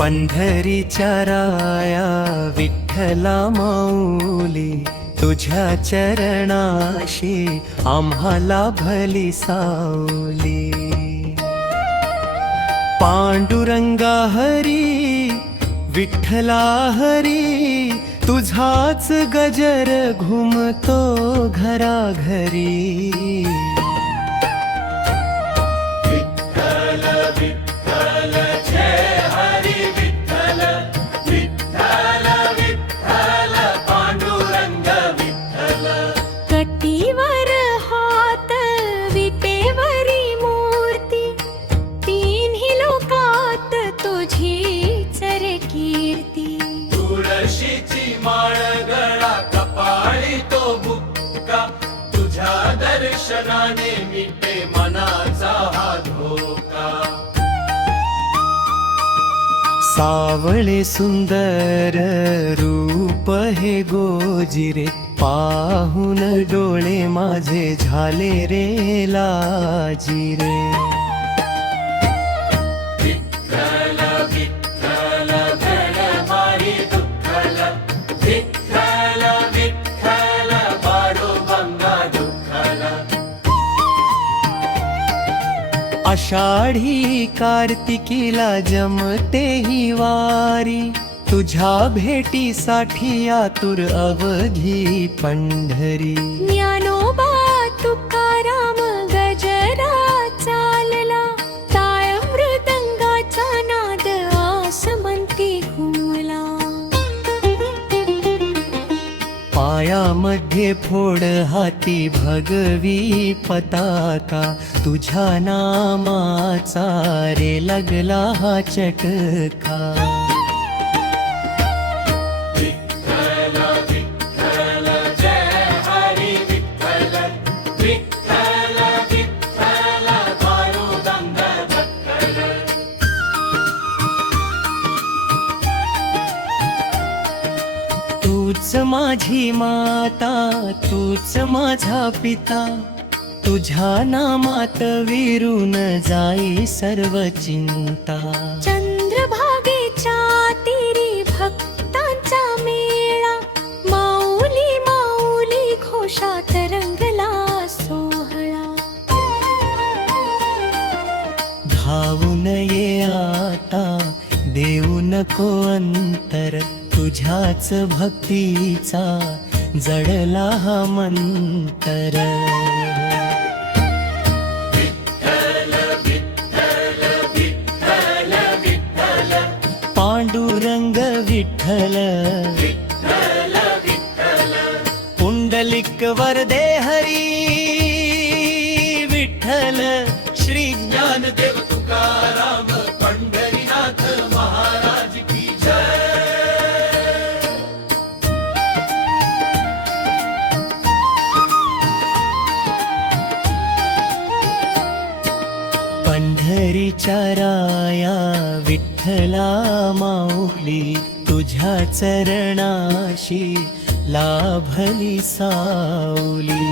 पंढरीच्या राया विठ्ठला माऊली, तुझ्या चरणाशी आम्हाला भली सावली. पांडुरंगा हरी विठ्ठला हरी, तुझाच गजर घुमतो घराघरी. विठ्ठल विठ्ठल जय हरी विठ्ठल, विठ्ठल विठ्ठल पांडुरंग विठ्ठल. कटीवर हात विटेवरी मूर्ती, तिन्ही लोकात तुझीच रे कीर्ती. तुळशीची माळ गळा कपाळी तो बुक्का, तुझ्या दर्शनाने मिटे मनाचा हा धोका. सावळे सुंदर रूप हे गोजिरे, पाहून डोळे माझे झाले रे लाजिरे. विठ्ठल विठ्ठल मारी दुःखल, विठ्ठल विठ्ठल पांडुरंगा दुःखल. आषाढी कार्तिकीला जमते ही वारी, तुझ्या भेटीसाठी आतुर अवघी पंढरी. ज्ञानोबा तुकाराम गजरा चालला, टाळ मृदंगाचा नाद आसमंती घुमला. पायामध्ये फोड हाती भगवी पताका, तुझ्या नामाचा रे लागला हा चटका. विठ्ठल विठ्ठल जय हरी विठ्ठल, विठ्ठल विठ्ठल पांडुरंग विठ्ठल. तूच माझी माता, तूच माझा पिता, तुझ्या नामात विरून जाई सर्व चिंता. चंद्रभागेच्या तीरी भक्तांचा मेळा, माऊली माऊली घोषात रंगला सोहळा. धावून ये आता देऊ नको अंतर, तुझ्याच भक्तीचा जडला हा मंतर. विठ्ठल विठ्ठल विठ्ठल विठ्ठल पांडुरंग विठ्ठल, विठ्ठल विठ्ठल. पुंडलिक वरदे हरी विठ्ठल. श्री ज्ञानदेव तुकाराम पंढरीनाथ महाराज की जय. पंढरीच्या राया विठ्ठला माऊली, तुझ्या चरणाशी लाभली सावली.